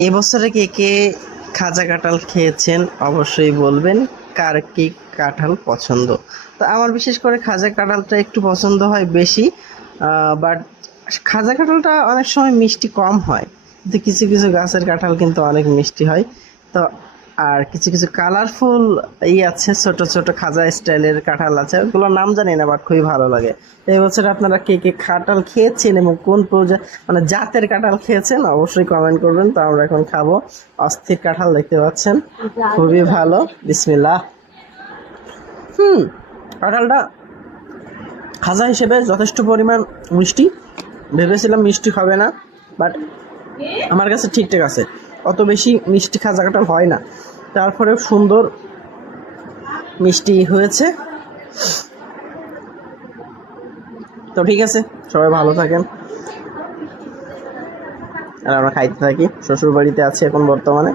এবছরে কে কে খাজা কাঁঠাল খেয়েছেন অবশ্যই বলবেন। কার কি কাঁঠাল পছন্দ? তো আমার বিশেষ করে খাজা কাঁঠালটা একটু পছন্দ হয় বেশি। বাট খাজা কাঁঠালটা অনেক সময় মিষ্টি কম হয়, কিন্তু কিছু কিছু গাছের কাঁঠাল কিন্তু অনেক মিষ্টি হয়। তো আর কিছু কিছু কালারফুল আছে, ছোট ছোট খাজা স্টাইলের কাঁঠাল আছে, ওগুলোর নাম জানি না, বাট খুবই ভালো লাগে। তো এই বছর আপনারা কে কে কাঁঠাল খেয়েছেন এবং কোন মানে জাতের কাঁঠাল খেয়েছেন অবশ্যই কমেন্ট করবেন। তো আমরা এখন খাবো অস্থির কাঁঠাল, দেখতে পাচ্ছেন খুবই ভালো। বিসমিল্লাহ। কাঁঠালটা খাজা হিসেবে যথেষ্ট পরিমাণ মিষ্টি। ভেবেছিলাম মিষ্টি হবে না, বাট আমার কাছে ঠিকঠাক আছে। অত বেশি মিষ্টি খাজা কাঁঠাল হয় না, তারপরেও সুন্দর মিষ্টি হয়েছে। তো ঠিক আছে, সবাই ভালো থাকেন। আর আমরা খাইতে থাকি। শ্বশুর বাড়িতে আছি এখন বর্তমানে।